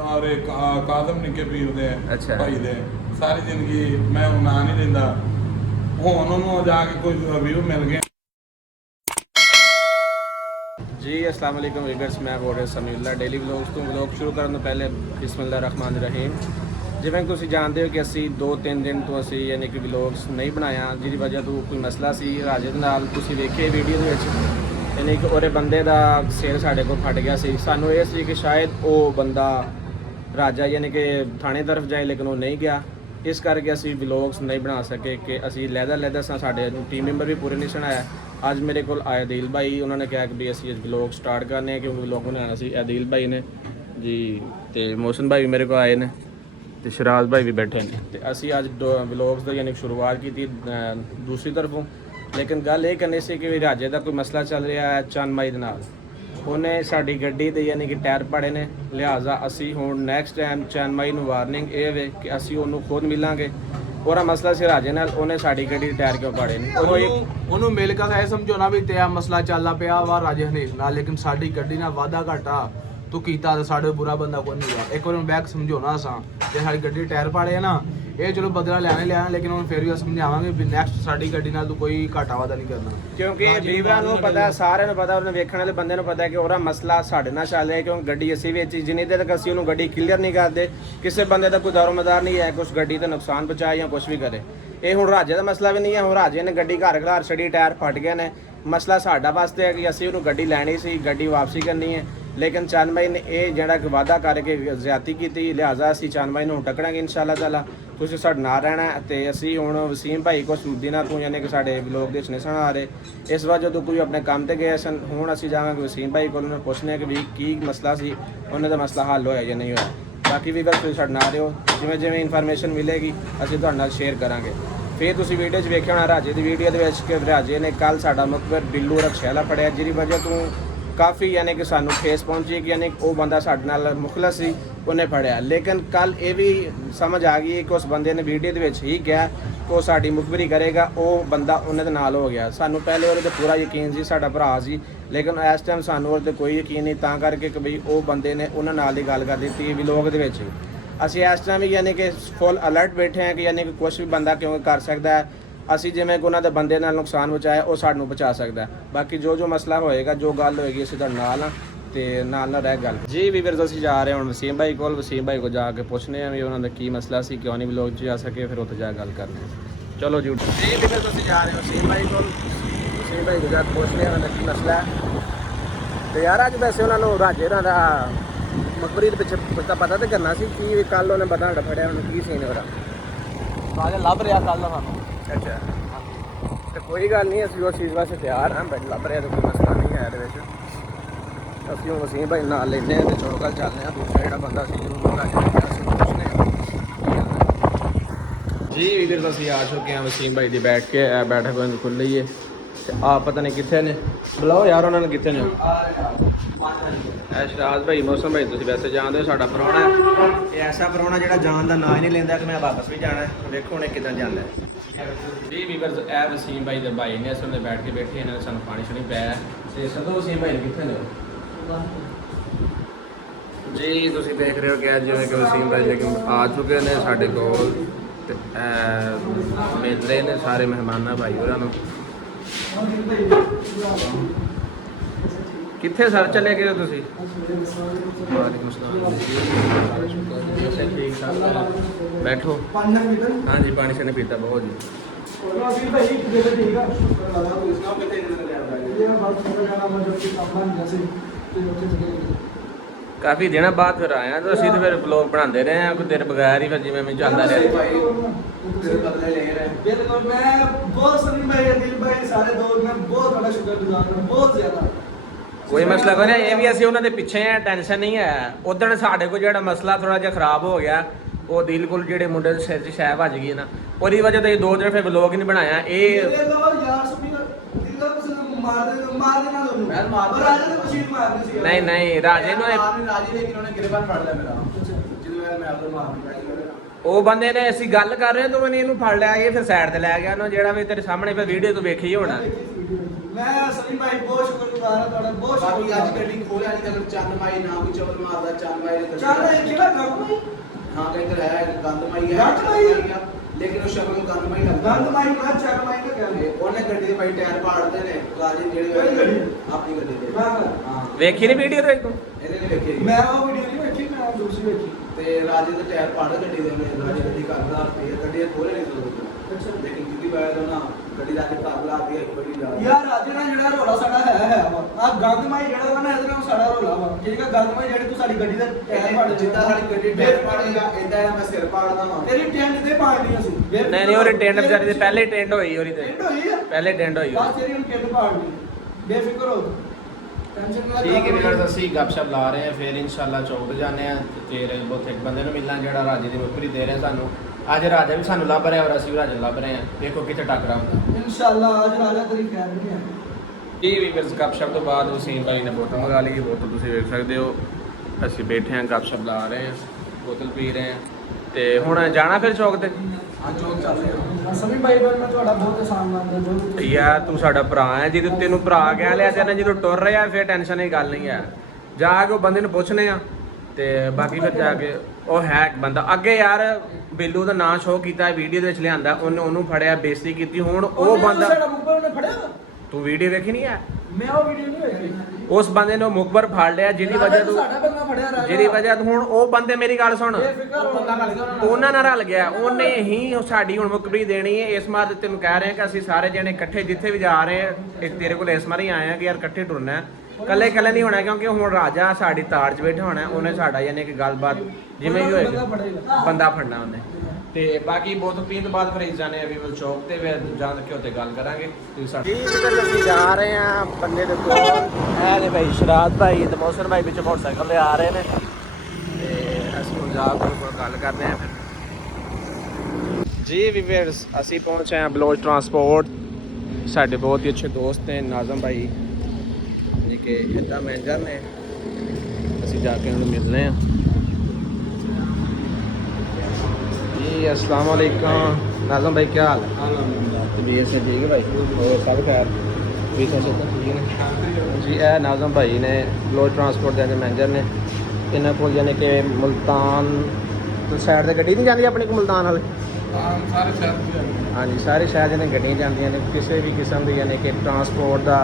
ਔਰ ਕਾਦਮ ਨਿੱਕੇ ਪੀਰ ਦੇ ਅੱਛਾ। ਭਾਈ ਦੇ ਸਾਰੀ ਜ਼ਿੰਦਗੀ ਮੈਂ ਉਹ ਨਾਂ ਨਹੀਂ ਲੈਂਦਾ। ਹੁਣ ਉਹਨੂੰ ਜਾ ਕੇ ਕੁਝ ਵਿਊ ਮਿਲ ਗਏ। जी अस्सलाम वालेकुम वीवर्स, मैं बोल ਰਿਹਾ ਸਮੀਉल्ला ਡੇਲੀ ਵਲੌਗਸ ਤੋਂ। ਵਲੌਗ ਸ਼ੁਰੂ ਕਰਨ ਤੋਂ ਪਹਿਲੇ ਬਿਸਮਿਲ੍ਲਾ ਰਹਿਮਾਨ ਰਹੀਮ। ਜਿਵੇਂ ਤੁਸੀਂ ਜਾਣਦੇ ਹੋ ਕਿ ਅਸੀਂ 2-3 ਦਿਨ ਤੋਂ ਅਸੀਂ ਯਾਨੀ ਕਿ ਵਲੌਗਸ ਨਹੀਂ ਬਣਾਇਆ, ਜਿਹਦੀ ਵਜ੍ਹਾ ਤੋਂ ਕੋਈ ਮਸਲਾ ਸੀ ਰਾਜੇ ਦੇ ਨਾਲ। ਤੁਸੀਂ ਵੇਖੇ ਵੀਡੀਓ ਦੇ ਵਿੱਚ ਯਾਨੀ ਕਿ ਉਹਦੇ ਬੰਦੇ ਦਾ ਸਿਰ ਸਾਡੇ ਕੋਲ ਫਟ ਗਿਆ ਸੀ। ਸਾਨੂੰ ਇਹ ਸੀ ਕਿ ਸ਼ਾਇਦ ਉਹ ਬੰਦਾ ਰਾਜਾ ਯਾਨੀ ਕਿ ਥਾਣੇ ਤਰਫ ਜਾਏ, ਲੇਕਿਨ ਉਹ ਨਹੀਂ ਗਿਆ। ਇਸ ਕਰਕੇ ਅਸੀਂ ਵਲੌਗਸ ਨਹੀਂ ਬਣਾ ਸਕੇ ਕਿ ਅਸੀਂ ਲਹਿਦਾ ਸਾਡੇ ਟੀਮ ਮੈਂਬਰ ਵੀ ਪੂਰੇ ਨਹੀਂ ਸਨ ਆਇਆ। ਅੱਜ ਮੇਰੇ ਕੋਲ ਆਏ ਅਦੀਲ ਭਾਈ, ਉਹਨਾਂ ਨੇ ਕਿਹਾ ਕਿ ਵੀ ਅਸੀਂ ਅੱਜ ਵਲੌਗ ਸਟਾਰਟ ਕਰਨੇ ਕਿਉਂਕਿ ਵਲੌਗ ਬਣਾਉਣਾ ਸੀ। ਅਦੀਲ ਭਾਈ ਨੇ ਜੀ ਤੇ ਮੋਹਸਨ ਭਾਈ ਵੀ ਮੇਰੇ ਕੋਲ ਆਏ ਨੇ ਤੇ ਸ਼ਰਾਜ਼ ਭਾਈ ਵੀ ਬੈਠੇ ਨੇ ਤੇ ਅਸੀਂ ਅੱਜ ਵਲੌਗਸ ਦਾ ਯਾਨੀ ਸ਼ੁਰੂਆਤ ਕੀਤੀ ਦੂਸਰੀ ਤਰਫੋਂ। ਲੇਕਿਨ ਗੱਲ ਇਹ ਕਰਨੀ ਸੀ ਕਿ ਰਾਜੇ ਦਾ ਕੋਈ ਮਸਲਾ ਚੱਲ ਰਿਹਾ ਹੈ ਚੰਦ ਮਾਈ ਦੇ ਨਾਲ। ਉਹਨੇ ਸਾਡੀ ਗੱਡੀ ਦੇ ਯਾਨੀ ਕਿ ਟਾਇਰ ਪਾੜੇ ਨੇ, ਲਿਹਾਜ਼ਾ ਅਸੀਂ ਹੁਣ ਨੈਕਸਟ ਟਾਈਮ ਚੰਦ ਮਾਈ ਨੂੰ ਵਾਰਨਿੰਗ ਇਹ ਵੇ ਕਿ ਅਸੀਂ ਉਹਨੂੰ ਖੁਦ ਮਿਲਾਂਗੇ। ਉਹਦਾ ਮਸਲਾ ਸੀ ਰਾਜੇ ਨਾਲ, ਉਹਨੇ ਸਾਡੀ ਗੱਡੀ ਦੇ ਟਾਇਰ ਕਿਉਂ ਪਾੜੇ ਨੇ। ਉਹਨੂੰ ਮਿਲ ਕੇ ਇਹ ਸਮਝਾਉਣਾ ਵੀ ਤੇ ਆ ਮਸਲਾ ਚੱਲਦਾ ਪਿਆ ਵਾ ਰਾਜੇ ਹਨੇਸ਼ ਨਾਲ, ਲੇਕਿਨ ਸਾਡੀ ਗੱਡੀ ਨਾਲ ਵਾਧਾ ਘਾਟਾ ਤੂੰ ਕੀਤਾ ਤੇ ਸਾਡੇ ਬੁਰਾ ਬੰਦਾ ਕੋਈ ਨਹੀਂ ਹੋਇਆ। ਇੱਕ ਵਾਰ ਉਹਨੂੰ ਬੈਕ ਸਮਝਾਉਣਾ ਅਸਾਂ ਜੇ ਸਾਡੀ ਗੱਡੀ ਦੇ ਟਾਇਰ ਪਾੜੇ ਆ ਨਾ, ਇਹ ਚਲੋ ਬਦਲਾ ਲੈਣਾ ਲੇਕਿਨ ਉਹਨੂੰ ਫਿਰ ਵੀ ਸਮਝਾਵਾਂਗੇ ਵੀ ਨੈਕਸਟ ਸਾਡੀ ਗੱਡੀ ਨਾਲ ਤੂੰ ਕੋਈ ਘਾਟਾ ਵਾਧਾ ਨਹੀਂ ਕਰਨਾ। ਕਿਉਂਕਿ ਵੀਰਾਂ ਨੂੰ ਪਤਾ, ਸਾਰਿਆਂ ਨੂੰ ਪਤਾ, ਉਹਨੇ ਵੇਖਣ ਵਾਲੇ ਬੰਦੇ ਨੂੰ ਪਤਾ ਕਿ ਉਹਦਾ ਮਸਲਾ ਸਾਡੇ ਨਾਲ ਚੱਲ ਰਿਹਾ। ਕਿਉਂਕਿ ਗੱਡੀ ਅਸੀਂ ਵਿੱਚ ਜਿੰਨੀ ਦੇਰ ਤੱਕ ਅਸੀਂ ਉਹਨੂੰ ਗੱਡੀ ਕਲੀਅਰ ਨਹੀਂ ਕਰਦੇ, ਕਿਸੇ ਬੰਦੇ ਦਾ ਕੋਈ ਦਾਰੋਮਦਾਰ ਨਹੀਂ ਹੈ ਕੁਛ ਗੱਡੀ ਦਾ ਨੁਕਸਾਨ ਪਹੁੰਚਾਏ ਜਾਂ ਕੁਛ ਵੀ ਕਰੇ। ਇਹ ਹੁਣ ਰਾਜੇ ਦਾ ਮਸਲਾ ਵੀ ਨਹੀਂ ਹੈ। ਹੁਣ ਰਾਜੇ ਨੇ ਗੱਡੀ ਘਰ ਘਲਾਰ ਛੱਡੀ, ਟਾਇਰ ਫਟ ਗਏ ਨੇ। ਮਸਲਾ ਸਾਡਾ ਵਾਸਤੇ ਹੈ ਕਿ ਅਸੀਂ ਉਹਨੂੰ ਗੱਡੀ ਲੈਣੀ ਸੀ, ਗੱਡੀ ਵਾਪਸੀ ਕਰਨੀ ਹੈ। ਲੇਕਿਨ ਚੰਦ ਮਾਈ ਨੇ ਇਹ ਜਿਹੜਾ ਕਿ ਵਾਅਦਾ ਕਰਕੇ ਜ਼ਿਆਦਤੀ ਕੀਤੀ, ਲਿਹਾਜ਼ਾ ਅਸੀਂ ਚੰਦ ਮਾਈ ਨੂੰ ਟੱਕਰਾਂਗੇ ਇਨਸ਼ਾਅੱਲਾ ਤਾਲਾ। ਤੁਸੀਂ ਸਾਡੇ ਨਾਲ ਰਹਿਣਾ ਤੇ ਅਸੀਂ ਹੁਣ ਵਸੀਮ ਭਾਈ ਕੁਛ ਦਿਨਾਂ ਤੋਂ ਯਾਨੀ ਕਿ ਸਾਡੇ ਵਲੋਗ ਦੇ ਵਿੱਚ ਨਹੀਂ ਸਨ ਆ ਰਹੇ, ਇਸ ਵਾਰ ਜਦੋਂ ਕੋਈ ਆਪਣੇ ਕੰਮ ਤੇ ਗਏ ਸਨ। ਹੁਣ ਅਸੀਂ ਜਾਵਾਂਗੇ ਵਸੀਮ ਭਾਈ ਕੋਲ, ਉਹਨੂੰ ਪੁੱਛਣੇ ਕਿ ਵੀ ਕੀ ਮਸਲਾ ਸੀ, ਉਹਨਾਂ ਦਾ ਮਸਲਾ ਹੱਲ ਹੋਇਆ ਜਾਂ ਨਹੀਂ ਹੋਇਆ। ਬਾਕੀ ਵੀ ਬਸ ਤੁਸੀਂ ਸਾਡੇ ਨਾਲ ਰਹੋ, ਜਿਵੇਂ ਇਨਫੋਰਮੇਸ਼ਨ ਮਿਲੇਗੀ ਅਸੀਂ ਤੁਹਾਡੇ ਨਾਲ ਸ਼ੇਅਰ ਕਰਾਂਗੇ। ਫਿਰ ਤੁਸੀਂ ਵੀਡੀਓ 'ਚ ਵੇਖਿਆ ਹੋਣਾ ਰਾਜੇ ਦੀ ਵੀਡੀਓ ਦੇ ਵਿੱਚ ਕਿ ਰਾਜੇ ਨੇ ਕੱਲ ਸਾਡਾ ਮੁਖਬਰ ਬਿੱਲੂ ਰਕਸ਼ੈਲਾ ਫੜਿਆ, ਜਿਹਦੀ ਵਜ੍ਹਾ ਤੋਂ ਕਾਫੀ ਯਾਨੀ ਕਿ ਸਾਨੂੰ ਠੇਸ ਪਹੁੰਚੀ ਕਿ ਯਾਨੀ ਉਹ ਬੰਦਾ ਸਾਡੇ ਨਾਲ ਮੁਖਲਸ ਸੀ, ਉਹਨੇ ਫੜਿਆ। ਲੇਕਿਨ ਕੱਲ ਇਹ ਵੀ ਸਮਝ ਆ ਗਈ ਕਿ ਉਸ ਬੰਦੇ ਨੇ ਵੀਡੀਓ ਦੇ ਵਿੱਚ ਹੀ ਕਿਹਾ ਕਿ ਉਹ ਸਾਡੀ ਮੁਖਬਰੀ ਕਰੇਗਾ, ਉਹ ਬੰਦਾ ਉਹਨਾਂ ਦੇ ਨਾਲ ਹੋ ਗਿਆ। ਸਾਨੂੰ ਪਹਿਲੇ ਉਹਦੇ 'ਤੇ ਪੂਰਾ ਯਕੀਨ ਸੀ, ਸਾਡਾ ਭਰਾ ਸੀ, ਲੇਕਿਨ ਇਸ ਟਾਈਮ ਸਾਨੂੰ ਉਹਦੇ 'ਤੇ ਕੋਈ ਯਕੀਨ ਨਹੀਂ, ਤਾਂ ਕਰਕੇ ਕਿ ਬਈ ਉਹ ਬੰਦੇ ਨੇ ਉਹਨਾਂ ਨਾਲ ਦੀ ਗੱਲ ਕਰ ਦਿੱਤੀ ਵਲੋਗ ਦੇ ਵਿੱਚ। ਅਸੀਂ ਇਸ ਟਾਈਮ ਵੀ ਯਾਨੀ ਕਿ ਫੁੱਲ ਅਲਰਟ ਬੈਠੇ ਹਾਂ ਕਿ ਯਾਨੀ ਕਿ ਕੁਛ ਵੀ ਬੰਦਾ ਕਿਉਂ ਕਰ ਸਕਦਾ ਹੈ। ਅਸੀਂ ਜਿਵੇਂ ਕਿ ਉਹਨਾਂ ਦੇ ਬੰਦੇ ਨਾਲ ਨੁਕਸਾਨ ਪਹੁੰਚਾਇਆ, ਉਹ ਸਾਨੂੰ ਬਚਾ ਸਕਦਾ। ਬਾਕੀ ਜੋ ਮਸਲਾ ਹੋਏਗਾ, ਜੋ ਗੱਲ ਹੋਏਗੀ, ਅਸੀਂ ਤੁਹਾਡੇ ਨਾਲ ਹਾਂ ਤੇ ਨਾਲ ਰਹਿ ਗੱਲ ਜੀ। ਵੀਵਰਸ ਅਸੀਂ ਜਾ ਰਹੇ ਹਾਂ ਹੁਣ ਵਸੀਮ ਭਾਈ ਕੋਲ। ਵਸੀਮ ਭਾਈ ਕੋਲ ਜਾ ਕੇ ਪੁੱਛਣੇ ਆ ਵੀ ਉਹਨਾਂ ਦਾ ਕੀ ਮਸਲਾ ਸੀ, ਕਿਉਂ ਨਹੀਂ ਵਲੋਗ 'ਚ ਜਾ ਸਕੇ, ਫਿਰ ਉੱਥੇ ਜਾ ਕੇ ਗੱਲ ਕਰਨੀ। ਚਲੋ ਜੀ ਵੀਵਰਸ ਅਸੀਂ ਜਾ ਰਹੇ ਹਾਂ ਵਸੀਮ ਭਾਈ ਕੋਲ। ਵਸੀਮ ਭਾਈ ਕੋਲ ਜਾ ਕੇ ਪੁੱਛਣੇ ਉਹਨਾਂ ਦਾ ਕੀ ਮਸਲਾ ਹੈ। ਤੇ ਯਾਰ ਅੱਜ ਵੈਸੇ ਉਹਨਾਂ ਨੂੰ ਰਾਜੇ ਉਹਨਾਂ ਦਾ ਮਕਬਰੀ ਦੇ ਪਿੱਛੇ ਪਤਾ ਤਾਂ ਕਰਨਾ ਸੀ ਕਿ ਕੱਲ ਉਹਨੇ ਬੰਦਾ ਫੜਿਆ, ਉਹਨੂੰ ਕੀ ਸੀਨ ਉਹਦਾ ਰਾਜਾ ਲੱਭ ਰਿਹਾ ਕੱਲ ਸਾਨੂੰ। ਅੱਛਾ ਤੇ ਕੋਈ ਗੱਲ ਨਹੀਂ, ਅਸੀਂ ਉਸ ਚੀਜ਼ ਵਾਸਤੇ ਤਿਆਰ ਹਾਂ। ਬਟ ਲੱਭ ਰਿਹਾ ਤਾਂ ਕੋਈ ਮਸਲਾ ਨਹੀਂ ਹੈ ਇਹਦੇ ਵਿੱਚ। ਅਸੀਂ ਹੁਣ ਵਸੀਮ ਭਾਈ ਨਾਲ ਲੈਂਦੇ ਹਾਂ ਤੇ ਚਲੋ ਕੱਲ ਚੱਲਦੇ ਹਾਂ। ਦੂਸਰਾ ਜਿਹੜਾ ਬੰਦਾ ਸੀ ਉਹਨੂੰ ਅਸੀਂ ਪੁੱਛਦੇ ਹਾਂ ਜੀ। ਵੀਰ ਅਸੀਂ ਆ ਚੁੱਕੇ ਹਾਂ ਵਸੀਮ ਭਾਈ ਦੀ ਬੈਠ ਕੇ, ਬੈਠਕ ਬੰਦ ਖੁੱਲ ਰਹੀ ਹੈ ਤੇ ਆਪ ਪਤਾ ਨਹੀਂ ਕਿੱਥੇ ਨੇ, ਬੁਲਾਓ ਯਾਰ ਉਹਨਾਂ ਨੇ ਕਿੱਥੇ ਨੇ। ਸ਼ਰਾਜ਼ ਭਾਈ, ਮੌਸਮ ਭਾਈ, ਤੁਸੀਂ ਵੈਸੇ ਜਾਣਦੇ ਹੋ ਸਾਡਾ ਪ੍ਰਾਹੁਣਾ ਹੈ। ਇਹ ਐਸਾ ਪ੍ਰਾਹੁਣਾ ਜਿਹੜਾ ਜਾਣ ਦਾ ਨਾਂ ਹੀ ਨਹੀਂ ਲੈਂਦਾ ਕਿ ਮੈਂ ਵਾਪਸ ਵੀ ਜਾਣਾ। ਵੇਖੋ ਹੁਣ ਕਿੱਦਾਂ ਜਾਂਦਾ ਜੀ। ਵੀਵਰਸ ਇਹ ਵਸੀਮ ਭਾਈ ਦੇ ਭਾਈ ਨੇ, ਅਸੀਂ ਉਹਨੇ ਬੈਠ ਕੇ ਬੈਠੇ, ਇਹਨਾਂ ਨੇ ਸਾਨੂੰ ਪਾਣੀ ਛਣੀ ਪਿਆ ਤੇ ਸਦੋ ਵਸੀਮ ਭਾਈ ਕਿੱਥੇ ਨੇ ਜੀ। ਤੁਸੀਂ ਦੇਖ ਰਹੇ ਹੋ ਕਿ ਜਿਵੇਂ ਕਿ ਵਸੀਮ ਭਾਈ ਲੇਕਿਨ ਆ ਚੁੱਕੇ ਨੇ ਸਾਡੇ ਕੋਲ ਤੇ ਮਿਲ ਰਹੇ ਨੇ ਸਾਰੇ ਮਹਿਮਾਨਾਂ ਭਾਈ ਹੋਰਾਂ ਨੂੰ। ਕਿੱਥੇ ਸਰ ਚਲੇ ਗਏ ਹੋ ਤੁਸੀਂ? ਵਾਲੇਕੁਮ ਸਲਾਮ। ਬੈਠੋ। ਹਾਂਜੀ ਪਾਣੀ ਛਣੇ ਪੀਤਾ ਬਹੁਤ ਜੀ। ਕਾਫੀ ਦਿਨਾਂ ਬਾਅਦ ਫਿਰ ਆਇਆ ਤਾਂ ਅਸੀਂ ਤਾਂ ਫਿਰ ਬਲੌਗ ਬਣਾਉਂਦੇ ਰਹੇ ਹਾਂ, ਕੋਈ ਦਿਨ ਬਗੈਰ ਹੀ ਫਿਰ ਜਿਵੇਂ ਮੈਂ ਚੱਲਦਾ ਰਿਹਾ। ਮੈਂ ਬਹੁਤ ਸਨੀ ਭਾਈ, ਅਦੀਲ ਭਾਈ, ਸਾਰੇ ਦੋਸਤ, ਮੈਂ ਬਹੁਤ ਬੜਾ ਸ਼ੁਕਰਗੁਜ਼ਾਰ ਹਾਂ, ਬਹੁਤ ਜ਼ਿਆਦਾ। ਕੋਈ ਮਸਲਾ ਕੋਈ ਨਹੀਂ, ਇਹ ਵੀ ਅਸੀਂ ਉਹਨਾਂ ਦੇ ਪਿੱਛੇ ਆ, ਟੈਨਸ਼ਨ ਨਹੀਂ ਹੈ। ਉਦਣ ਸਾਡੇ ਕੋਲ ਜਿਹੜਾ ਮਸਲਾ ਥੋੜਾ ਜਿਹਾ ਖਰਾਬ ਹੋ ਗਿਆ, ਉਹ ਦਿਲ ਕੋਲ ਜਿਹੜੇ ਮੁੰਡੇ ਦੇ ਸਿਰ 'ਚ ਸ਼ੈ ਵੱਜ ਗਈ ਨਾ, ਉਹਦੀ ਵਜ੍ਹਾ ਤੋਂ 2 ਦਿਨ ਫਿਰ ਵਲੋਗ ਨਹੀਂ ਬਣਾਇਆ। ਇਹ ਨਹੀਂ ਰਾਜੇ ਨੂੰ ਉਹ ਬੰਦੇ ਨੇ, ਅਸੀਂ ਗੱਲ ਕਰ ਰਹੇ ਤਾਂ ਉਹਨੇ ਇਹਨੂੰ ਫੜ ਲਿਆ, ਇਹ ਫਿਰ ਸਾਈਡ ਤੇ ਲੈ ਗਿਆ ਉਹਨੂੰ, ਜਿਹੜਾ ਵੀ ਤੇਰੇ ਸਾਹਮਣੇ ਫਿਰ ਵੀਡੀਓ ਤੋਂ ਵੇਖੀ ਹੋਣਾ। ਮੈਂ ਸਨੀ ਭਾਈ ਬਹੁਤ ਸ਼ੁਕਰਗੁਜ਼ਾਰ ਹਾਂ ਤੁਹਾਡਾ, ਬਹੁਤ ਬਾਕੀ ਸ਼ੁਕਰ। ਅੱਜ ਗੱਡੀ ਖੋਲਿਆ ਨਹੀਂ ਅਗਰ ਚੰਨ ਮਾਈ ਨਾ ਕੋਈ ਚਵਲ ਮਾਰਦਾ ਚੰਨ ਮਾਈ ਨੇ ਚੱਲ ਇਹ ਕਿਹੜਾ ਕੰਮ ਹੈ? ਹਾਂ ਕਹਿੰਦੇ ਹੈ ਗੰਦ ਮਾਈ ਹੈ ਗੰਦ ਮਾਈ? ਆ, ਲੇਕਿਨ ਉਹ ਸ਼ਕਲ ਨੂੰ ਗੰਦ ਮਾਈ ਲੱਗਦਾ ਗੰਦ ਮਾਈ ਨਾ ਚੱਕ ਮਾਈ ਨਾ ਕਹਿੰਦੇ। ਉਹਨੇ ਗੱਡੀ ਦੇ ਭਾਈ ਟਾਇਰ ਪਾੜਦੇ ਨੇ ਰਾਜੇ ਕਿਹੜੀ ਜਿਹੜੇ ਗੱਡੀ? ਆਪਣੀ ਗੱਡੀ ਦੇ ਮੈਂ ਹਾਂ ਵੇਖੀ ਨਹੀਂ ਵੀਡੀਓ ਤੇ ਤੂੰ? ਇਹਦੇ ਨੇ ਵੇਖੇ ਜੀ। ਮੈਂ ਉਹ ਵੀਡੀਓ ਨਹੀਂ ਵੇਖੀ, ਮੈਂ ਉਹ ਦੂਸਰੀ ਵੇਖੀ। ਤੇ ਰਾਜੇ ਦੇ ਟਾਇਰ ਪਾੜ ਗੱਡੀ ਦੇ ਉਹਨੇ ਰਾਜੇ ਗੱਡੀ ਕਰਦਾ ਤੇ ਗੱਡੀ ਖੋਲੇ ਨਹੀਂ ਸੀ ਅੱਛਾ। ਲੇਕਿਨ ਜਿੱਦੀ ਬਾਅਦ ਉਹਨਾਂ ਗੱਡੀ ਦਾ ਕੇ ਤਾਰ ਲਾ ਕੇ ਇੱਕ ਬੜੀ ਜਾ ਯਾਰ ਅੱਜ ਨਾ ਜਿਹੜਾ ਰੋਲਾ ਸਾਡਾ ਹੈ ਵਾ ਆ ਗੰਦ ਮਾਈ ਜਿਹੜਾ ਵਾ ਨਾ ਇਹਦੇ ਨਾਲ ਸਾਡਾ ਰੋਲਾ ਵਾ ਜਿਹੜਾ ਗੰਦ ਮਾਈ ਜਿਹੜੀ ਤੂੰ ਸਾਡੀ ਗੱਡੀ ਦਾ ਟਾਇਰ ਪਾੜ ਜਿੱਦਾਂ ਸਾਡੀ ਗੱਡੀ ਟਾਇਰ ਪਾੜੇਗਾ ਇਦਾਂ ਮੈਂ ਸਿਰ ਪਾੜਦਾ ਵਾਂ ਤੇਰੀ ਟੈਂਟ ਤੇ ਪਾੜਨੀ ਅਸੀਂ ਨਹੀਂ ਨਹੀਂ ਉਹਦੀ ਟੈਂਡ ਵਿਚਾਰੀ ਦੇ ਪਹਿਲੇ ਟੈਂਡ ਹੋਈ ਉਹਦੀ ਤੇ ਟੈਂਟ ਹੋਈ ਆ ਪਹਿਲੇ ਟੈਂਡ ਹੋਈ ਬਸ ਤੇਰੀ ਹੁਣ ਟੈਂਟ ਪਾੜਨੀ ਬੇਫਿਕਰ ਹੋ ਟੈਨਸ਼ਨ ਨਾ ਠੀਕ ਹੈ ਵੀਰ, ਅਸੀਂ ਗੱਪਸ਼ਪ ਲਾ ਰਹੇ ਹਾਂ, ਫਿਰ ਇਨਸ਼ਾਅੱਲਾ ਚੌਕ ਤੇ ਜਾਂਦੇ ਹਾਂ ਤੇ ਫਿਰ ਉੱਥੇ ਇੱਕ ਬੰਦੇ ਨੂੰ ਮਿਲਣਾ ਜਿਹੜਾ ਰਾਜੇ ਦੀ ਨੌਕਰੀ ਦੇ ਰਿਹਾ ਸਾਨੂੰ। ਅੱਜ ਰਾਜਾ ਵੀ ਸਾਨੂੰ ਲੱਭ ਰਿਹਾ ਔਰ ਅਸੀਂ ਵੀ ਰਾਜੇ ਨੂੰ ਲੱਭ ਰਹੇ ਹਾਂ, ਦੇਖੋ ਕਿੱਥੇ ਟੱਕਰਾ ਹੁੰਦਾ। ਇਨਸ਼ਾਅੱਲਾ ਅੱਜ ਰਾਜਾ ਤੇਰੀ ਖੈਰ ਨਹੀਂ ਹੈ। ਇਹ ਵੀ ਫਿਰ ਗੱਪਸ਼ਪ ਤੋਂ ਬਾਅਦ ਵਸੀਮ ਭਾਈ ਨੇ ਬੋਤਲ ਮੰਗਾ ਲਈ, ਬੋਤਲ ਤੁਸੀਂ ਵੇਖ ਸਕਦੇ ਹੋ। ਅਸੀਂ ਬੈਠੇ ਹਾਂ ਗੱਪਸ਼ਪ ਲਾ ਰਹੇ ਹਾਂ, ਬੋਤਲ ਪੀ ਰਹੇ ਹਾਂ ਤੇ ਹੁਣ ਜਾਣਾ ਫਿਰ ਚੌਕ ਤੇ। ਅੱਜ ਚੌਕ ਚੱਲ ਰਿਹਾ ਸਭੀ ਭਾਈ ਬਣ ਮੈਂ ਤੁਹਾਡਾ ਬਹੁਤ ਆਸਾਨ ਮੰਨਦਾ ਜੋ ਯਾਰ ਤੂੰ ਸਾਡਾ ਭਰਾ ਹੈ, ਜਦੋਂ ਤੈਨੂੰ ਭਰਾ ਕਹਿ ਲਿਆ ਤੇ ਨਾ ਜਦੋਂ ਟੁਰ ਰਿਹਾ ਫਿਰ ਟੈਨਸ਼ਨ ਦੀ ਗੱਲ ਨਹੀਂ ਹੈ। ਜਾ ਕੇ ਉਹ ਬੰਦੇ ਨੂੰ ਪੁੱਛਨੇ ਆ ਤੇ ਬਾਕੀ ਫਿਰ ਜਾ ਕੇ ਉਹ ਹੈ ਇੱਕ ਬੰਦਾ ਅੱਗੇ ਯਾਰ ਬਿੱਲੂ ਦਾ ਨਾਂ ਸ਼ੋਅ ਕੀਤਾ ਵੀਡੀਓ ਦੇ ਵਿੱਚ ਲਿਆਂਦਾ, ਉਹਨੇ ਉਹਨੂੰ ਫੜਿਆ ਬੇਇੱਜ਼ਤੀ ਕੀਤੀ। ਹੁਣ ਉਹ ਬੰਦਾ ਸਾਡਾ ਮੁਖਬਰ ਨੇ ਫੜਿਆ ਵਾ? ਤੂੰ ਵੀਡੀਓ ਵੇਖੀ ਨਹੀਂ ਹੈ? ਮੈਂ ਉਹ ਵੀਡੀਓ ਨਹੀਂ ਵੇਖੀ। ਉਸ ਬੰਦੇ ਨੂੰ ਮੁਖਬਰ ਫੜ ਲਿਆ ਜਿਹਦੀ ਵਜ੍ਹਾ ਤੋਂ ਸਾਡਾ ਬੰਦਾ ਫੜਿਆ ਰਾਜਾ ਜਿਹਦੀ ਵਜ੍ਹਾ ਤੋਂ ਹੁਣ ਉਹ ਬੰਦੇ ਮੇਰੀ ਗੱਲ ਸੁਣ ਬੇਫਿਕਰ ਹੋ ਬੰਦਾ ਰਲ ਗਿਆ ਉਹਨਾਂ ਨਾਲ। ਉਹਨਾਂ ਨਾਲ ਰਲ ਗਿਆ, ਉਹਨੇ ਹੀ ਸਾਡੀ ਹੁਣ ਮੁਕਬਰੀ ਦੇਣੀ ਹੈ। ਇਸ ਮਾਰ ਤੈਨੂੰ ਕਹਿ ਰਹੇ ਹਾਂ ਕਿ ਅਸੀਂ ਸਾਰੇ ਜਣੇ ਇਕੱਠੇ ਜਿੱਥੇ ਵੀ ਜਾ ਰਹੇ ਹਾਂ, ਇੱਕ ਤੇਰੇ ਕੋਲ ਇਸ ਮਾਰ ਹੀ ਆਏ ਹਾਂ ਕਿ ਯਾਰ ਇਕੱਠੇ ਟੁਰਨਾ ਹੈ, ਕੱਲੇ ਕੱਲੇ ਨਹੀਂ ਹੋਣਾ ਕਿਉਂਕਿ ਹੁਣ ਰਾਜਾ ਸਾਡੀ ਤਾੜ 'ਚ ਬੈਠਾ ਹੋਣਾ, ਉਹਨੇ ਸਾਡਾ ਯਾਨੀ ਕਿ ਗੱਲਬਾਤ ਜਿਵੇਂ ਵੀ ਹੋਏਗਾ ਬੰਦਾ ਫੜਨਾ ਉਹਨੇ। ਤੇ ਬਾਕੀ ਬਹੁਤ ਪੀਣ ਤੋਂ ਬਾਅਦ ਫਿਰ ਜਾਣੇ ਆ ਵੀ ਚੌਕ ਤੇ ਫਿਰ ਜਾਣ ਕੇ ਉੱਤੇ ਗੱਲ ਕਰਾਂਗੇ। ਤੁਸੀਂ ਸਾਡੇ ਅਸੀਂ ਜਾ ਰਹੇ ਹਾਂ ਬੰਦੇ ਦੇ ਕੋਲ, ਇਹ ਨੇ ਭਾਈ ਸ਼ਰਾਦ ਭਾਈ ਤੇ ਮੌਸਨ ਭਾਈ ਵਿੱਚ ਮੋਟਰਸਾਈਕਲ ਤੇ ਆ ਰਹੇ ਨੇ ਤੇ ਅਸੀਂ ਹੁਣ ਜਾ ਕੇ ਕੋਲ ਗੱਲ ਕਰਦੇ ਹਾਂ ਫਿਰ। ਜੀ ਵੀਵਰਸ ਅਸੀਂ ਪਹੁੰਚੇ ਹਾਂ ਬਲੋਚ ਟਰਾਂਸਪੋਰਟ। ਸਾਡੇ ਬਹੁਤ ਹੀ ਅੱਛੇ ਦੋਸਤ ਨੇ ਨਾਜ਼ਮ ਭਾਈ ਜੀ ਕਿ ਇੱਦਾਂ ਮੈਨੇਜਰ ਨੇ, ਅਸੀਂ ਜਾ ਕੇ ਉਹਨੂੰ ਮਿਲਦੇ ਹਾਂ। जी अस्सलाम वालेकुम नाज़म भाई, क्या हाल है? तबीयत से ठीक है भाई और सब खैर भी तो सब ठीक है जी। ए नाज़म भाई ने बलोच ट्रांसपोर्ट के मैनेजर ने, इन्होंने को यानी कि मुल्तान साइड से गड्डी नहीं जाती अपनी को मुल्तान वाले? ਸਾਰੇ ਸ਼ਹਿਰ ਦੀ ਗੱਲ ਹੈ। हाँ जी सारे शहर ने गड्डियाँ जांदियां ने किसी भी किस्म की यानी कि ट्रांसपोर्ट का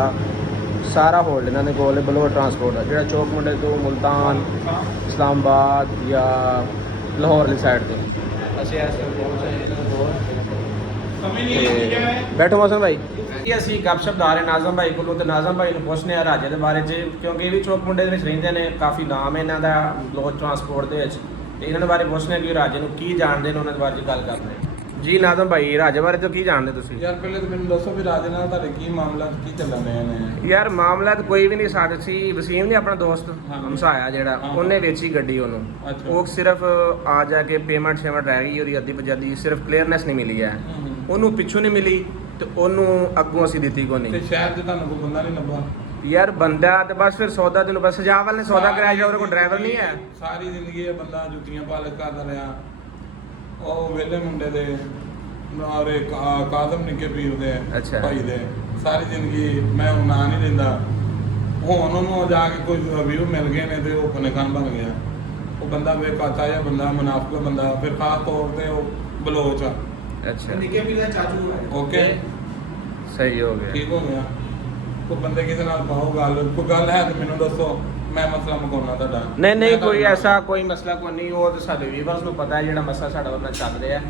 सारा होल्ड इन्होंने कोल बलोच ट्रांसपोर्ट का जो चौक मुंडे तो मुल्तान इस्लामाबाद या लाहौर वाली साइड से ਅਸੀਂ ਇਸ ਟਾਈਮ ਪਹੁੰਚੇ। ਬੈਠੋ ਮੌਸਮ ਭਾਈ, ਅਸੀਂ ਗੱਪਸ਼ਪ ਲਾ ਰਹੇ ਨਾਜ਼ਮ ਭਾਈ ਕੋਲੋਂ ਤੇ ਨਾਜ਼ਮ ਭਾਈ ਨੂੰ ਪੁੱਛਨੇ ਆ ਰਾਜੇ ਦੇ ਬਾਰੇ 'ਚ ਕਿਉਂਕਿ ਇਹ ਵੀ ਚੌਕ ਮੁੰਡੇ ਦੇ ਵਿੱਚ ਰਹਿੰਦੇ ਨੇ, ਕਾਫੀ ਨਾਮ ਹੈ ਇਹਨਾਂ ਦਾ ਬਲੋਚ ਟਰਾਂਸਪੋਰਟ ਦੇ ਵਿੱਚ ਤੇ ਇਹਨਾਂ ਦੇ ਬਾਰੇ ਪੁੱਛਨੇ ਕਿ ਰਾਜੇ ਨੂੰ ਕੀ ਜਾਣਦੇ ਨੇ, ਉਹਨਾਂ ਦੇ ਬਾਰੇ ਗੱਲ ਕਰਦੇ ਹਾਂ। ਜੀ ਨਾਜ਼ਮ ਭਾਈ ਰਾਜੇ ਬਾਰੇ ਤੋਂ ਕੀ ਜਾਣਦੇ ਤੁਸੀਂ? ਯਾਰ ਪਹਿਲੇ ਤਾਂ ਮੈਨੂੰ ਦੱਸੋ ਵੀ ਰਾਜੇ ਨਾਲ ਤੁਹਾਡੇ ਕੀ ਮਾਮਲਾ ਕੀ ਚੱਲਣ ਰਹੇ ਨੇ? ਯਾਰ ਮਾਮਲਾ ਤਾਂ ਕੋਈ ਵੀ ਨਹੀਂ, ਸਾਡੇ ਸੀ ਵਸੀਮ ਨੇ ਆਪਣਾ ਦੋਸਤ ਹਾਂ। ਹਮਸਾਇਆ ਜਿਹੜਾ ਹਾਂ। ਉਹਨੇ ਵੇਚੀ ਗੱਡੀ ਉਹਨੂੰ। ਅੱਛਾ। ਉਹ ਸਿਰਫ ਆ ਜਾ ਕੇ ਪੇਮੈਂਟ ਰਹਿ ਗਈ ਉਹਦੀ ਅੱਧੀ ਪਜੱਦੀ, ਸਿਰਫ ਕਲੀਅਰਨੈਸ ਨਹੀਂ ਮਿਲੀ ਹੈ ਉਹਨੂੰ, ਪਿੱਛੋਂ ਨਹੀਂ ਮਿਲੀ ਤੇ ਉਹਨੂੰ ਅੱਗੋਂ ਅਸੀਂ ਦਿੱਤੀ ਕੋ ਤੇ ਨਹੀਂ। ਸ਼ਹਿਰ 'ਚ ਤੁਹਾਨੂੰ ਕੋਈ ਬੰਦਾ ਨਹੀਂ ਲੱਭਾ? ਯਾਰ ਬੰਦਾ ਤੇ ਬਸ ਫਿਰ ਸੌਦਾ ਤੈਨੂੰ ਬਸ ਸਜਾਵ ਵਾਲੇ ਨੇ ਸੌਦਾ ਕਰਾਇਆ ਜਾਂ ਉਹਦੇ ਕੋਲ ਡਰਾਈਵਰ ਨਹੀਂ ਹੈ। ਸਾਰੀ ਜ਼ਿੰਦਗੀ ਇਹ ਬੰਦਾ ਜੁੱਤੀਆਂ ਪਾਲਕ ਕਰਦਾ ਰਿਹਾ। ਉਹ ਵੇਲੇ ਮੁੰਡੇ ਦੇ ਨਾਰੇ ਕਾਜ਼ਮ ਨਿੱਕੇ ਪੀਰ ਦੇ ਅੱਛਾ। ਭਾਈ ਦੇ ਸਾਰੀ ਜ਼ਿੰਦਗੀ ਮੈਂ ਉਹ ਨਾਂ ਨਹੀਂ ਲੈਂਦਾ। ਹੁਣ ਉਹਨੂੰ ਜਾ ਕੇ ਕੋਈ ਰਿਵਿਊ ਮਿਲ ਗਏ ਨੇ ਤੇ ਉਹ ਫਨਕਾਨ ਬਣ ਗਿਆ। ਉਹ ਬੰਦਾ ਬੇਕਾਤਾ ਜਿਹਾ ਬੰਦਾ, ਮੁਨਾਫਿਕ ਬੰਦਾ, ਫਿਰ ਖਾਸ ਤੌਰ ਤੇ ਉਹ ਬਲੋਚ ਆ। ਅੱਛਾ ਨਿੱਕੇ ਵੀ ਦਾ ਚਾਚੂ ਹੈ ਓਕੇ ਸਹੀ ਹੋ ਗਿਆ। ਠੀਕ ਹੋ ਗਿਆ। ਕੋਈ ਬੰਦੇ ਕਿਸੇ ਨਾਲ ਪਾਓ ਗੱਲ, ਕੋਈ ਗੱਲ ਹੈ ਤੇ ਮੈਨੂੰ ਦੱਸੋ, ਮੈਂ ਮਸਲਾ ਮੁਕਾਉਣਾ ਤੁਹਾਡਾ। ਨਹੀਂ ਨਹੀਂ ਮੈਂ ਕੋਈ ਤੁਹਾਡੇ ਨਾਲ- ਐਸਾ ਕੋਈ ਮਸਲਾ ਕੋਈ ਨਹੀਂ, ਉਹ ਤੇ ਸਾਡੇ ਵੀਵਰਸ ਨੂੰ ਪਤਾ ਹੈ ਜਿਹੜਾ ਮਸਲਾ ਸਾਡਾ ਉਹਨਾਂ ਚੱਲ ਰਿਹਾ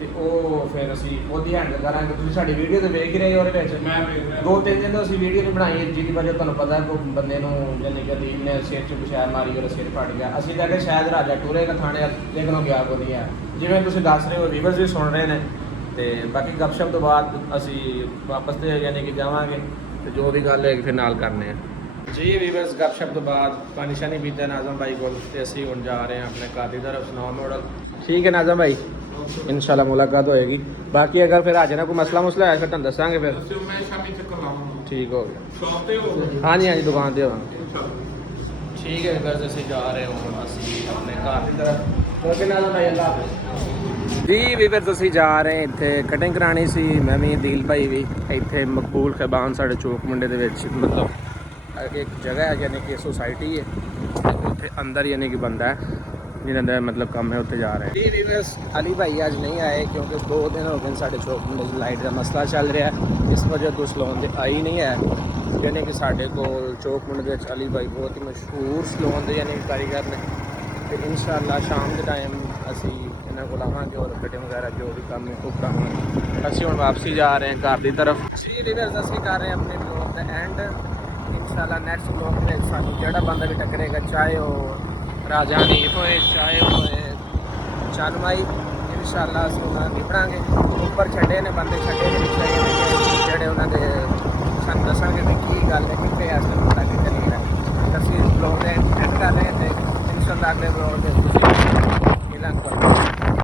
ਤੇ ਉਹ ਫਿਰ ਅਸੀਂ ਉਹਦੀ ਹੈਂਡਲ ਕਰਾਂਗੇ। ਤੁਸੀਂ ਸਾਡੀ ਵੀਡੀਓ ਤੇ ਵੇਖ ਹੀ ਰਹੇ ਹੋ, ਉਹਦੇ ਵਿੱਚ ਮੈਂ ਵੇਖ ਰਿਹਾ। 2-3 ਦਿਨ ਤੋਂ ਅਸੀਂ ਵੀਡੀਓ ਨਹੀਂ ਬਣਾਈ ਜਿਹਦੀ ਵਜ੍ਹਾ ਤੁਹਾਨੂੰ ਪਤਾ ਕੋਈ ਬੰਦੇ ਨੂੰ ਜਾਨੀ ਕਿ ਅਲੀਮ ਨੇ ਸਿਰ 'ਚ ਪਿਸ਼ਾਬ ਮਾਰੀ ਉਹਦਾ ਸਿਰ ਫਟ ਗਿਆ। ਅਸੀਂ ਤਾਂ ਕਿ ਸ਼ਾਇਦ ਰਾਜਾ ਟੁਰੇਗਾ ਥਾਣੇ, ਲੇਕਿਨ ਉਹ ਗਿਆ ਕੋਈ ਨਹੀਂ ਹੈ ਜਿਵੇਂ ਤੁਸੀਂ ਦੱਸ ਰਹੇ ਹੋ, ਵੀਵਰਸ ਵੀ ਸੁਣ ਰਹੇ ਨੇ। ਤੇ ਬਾਕੀ ਗੱਪਸ਼ਪ ਤੋਂ ਬਾਅਦ ਅਸੀਂ ਵਾਪਸ ਤੇ ਯਾਨੀ ਕਿ ਜਾਵਾਂਗੇ ਤੇ ਜੋ ਵੀ ਗੱਲ ਹੋਏਗੀ ਫਿਰ ਨਾਲ ਕਰਨੇ ਆ ਜੀ। ਵੀਵਰਸ ਗੱਪਸ਼ਪ ਤੋਂ ਬਾਅਦ ਪਾਣੀ ਸ਼ਾਨੀ ਪੀਤਾ ਨਾਜ਼ਮ ਭਾਈ ਕੋਲ ਤੇ ਅਸੀਂ ਹੁਣ ਜਾ ਰਹੇ ਹਾਂ ਆਪਣੇ ਘਰ ਦੀ ਤਰਫ ਸੁਨਾਮ ਮਾਡਲ। ਠੀਕ ਹੈ ਨਾਜ਼ਮ ਭਾਈ, ਇਨਸ਼ਾਅੱਲਾ ਮੁਲਾਕਾਤ ਹੋਏਗੀ। ਬਾਕੀ ਅਗਰ ਫਿਰ ਅੱਜ ਨਾ ਕੋਈ ਮਸਲਾ ਮੁਸਲਾ ਆਇਆ ਫਿਰ ਤੁਹਾਨੂੰ ਦੱਸਾਂਗੇ ਫਿਰ। ਦੱਸਿਓ, ਮੈਂ ਸ਼ਾਮੀ ਚੱਕਰ ਲਾਵਾਂਗਾ। ਠੀਕ ਹੋ ਗਿਆ। ਸ਼ੌਪ ਤੇ ਹੋ ਹਾਂਜੀ ਹਾਂਜੀ ਦੁਕਾਨ ਤੇ ਹੋਵਾਂਗੇ। ਇਨਸ਼ਾਅੱਲਾ। ਠੀਕ ਹੈ ਫਿਰ ਅਸੀਂ ਜਾ ਰਹੇ ਹਾਂ ਅਸੀਂ ਆਪਣੇ ਘਰ ਦੀ ਤਰਫ। ਨਾਜ਼ਮ ਭਾਈ ਅੱਲਾ ਹਾਫਿਜ਼। ਜੀ ਵੀਵਰ ਅਸੀਂ ਜਾ ਰਹੇ ਇੱਥੇ ਕਟਿੰਗ ਕਰਾਣੀ ਸੀ ਮੈਂ ਵੀ ਦਿਲ ਭਾਈ ਵੀ ਇੱਥੇ ਮਕਬੂਲ ਖੈਬਾਨ ਸਾਡੇ ਚੌਕ ਮੁੰਡੇ ਦੇ ਵਿੱਚ ਮਤਲਬ ਇੱਕ ਜਗ੍ਹਾ ਹੈ ਯਾਨੀ ਕਿ ਸੋਸਾਇਟੀ ਹੈ ਉੱਥੇ ਅੰਦਰ ਯਾਨੀ ਕਿ ਬੰਦਾ ਹੈ ਜਿਨ੍ਹਾਂ ਦਾ ਮਤਲਬ ਕੰਮ ਹੈ ਉੱਥੇ ਜਾ ਰਹੇ ਜੀ ਵੀਵਰਸ ਅਲੀ ਭਾਈ ਅੱਜ ਨਹੀਂ ਆਏ ਕਿਉਂਕਿ 2 ਦਿਨ ਹੋ ਗਏ ਸਾਡੇ ਚੌਕ ਮੁੰਡੇ ਦੀ ਲਾਈਟ ਦਾ ਮਸਲਾ ਚੱਲ ਰਿਹਾ ਇਸ ਵਜ੍ਹਾ ਤੋਂ ਸਲੋਨ ਦੇ ਆਈ ਨਹੀਂ ਹੈ ਯਾਨੀ ਕਿ ਸਾਡੇ ਕੋਲ ਚੌਕ ਮੁੰਡੇ ਦੇ ਵਿੱਚ ਅਲੀ ਭਾਈ ਬਹੁਤ ਹੀ ਮਸ਼ਹੂਰ ਸਲੋਨ ਦੇ ਯਾਨੀ ਕਾਰੀਗਰ ਨੇ ਤੇ ਇਨਸ਼ਾਅੱਲਾ ਸ਼ਾਮ ਦੇ ਟਾਈਮ ਅਸੀਂ ਇਹਨਾਂ ਕੋਲ ਆਵਾਂਗੇ ਔਰ ਕਟਿੰਗ ਵਗੈਰਾ ਜੋ ਵੀ ਕੰਮ ਹੈ ਉਹ ਕਰਾਂਗੇ ਅਸੀਂ ਹੁਣ ਵਾਪਸੀ ਜਾ ਰਹੇ ਹਾਂ ਘਰ ਦੀ ਤਰਫ ਜੀ ਵੀਵਰਸ ਅਸੀਂ ਕਰ ਰਹੇ ਹਾਂ ਆਪਣੇ ਵਲੌਗ ਦਾ ਐਂਡ ਇਨਸ਼ਾਅੱਲਾ ਨੈਕਸਟ ਵਲੌਗ ਦੇ ਵਿੱਚ ਸਾਨੂੰ ਜਿਹੜਾ ਬੰਦਾ ਵੀ ਟੱਕਰੇਗਾ ਚਾਹੇ ਉਹ ਰਾਜਾ ਹਨੀਫ ਹੋਏ ਚਾਹੇ ਹੋਏ ਚਨਮਾਈ ਇਨਸ਼ਾਅੱਲਾ ਅਸੀਂ ਉਹਨਾਂ ਨੂੰ ਨਿਪੜਾਂਗੇ ਉੱਪਰ ਛੱਡੇ ਨੇ ਬੰਦੇ ਛੱਡੇ ਨੇ ਜਿਹੜੇ ਉਹਨਾਂ ਦੇ ਸਾਨੂੰ ਦੱਸਣਗੇ ਵੀ ਕੀ ਗੱਲ ਹੈ ਕਿੱਥੇ ਇਸ ਨੂੰ ਪਤਾ ਕਿ ਚੱਲੀ ਰਿਹਾ ਅਸੀਂ ਵਲੌਗ ਦੇ ਐਂਡ ਕਰ ਰਹੇ ਹਾਂ ਤੇ ਇਨਸ਼ਾਅੱਲਾ ਅਗਲੇ ਵਲੌਗ ਦੇ ਤੁਸੀਂ ਮਿਲਾਂਗੇ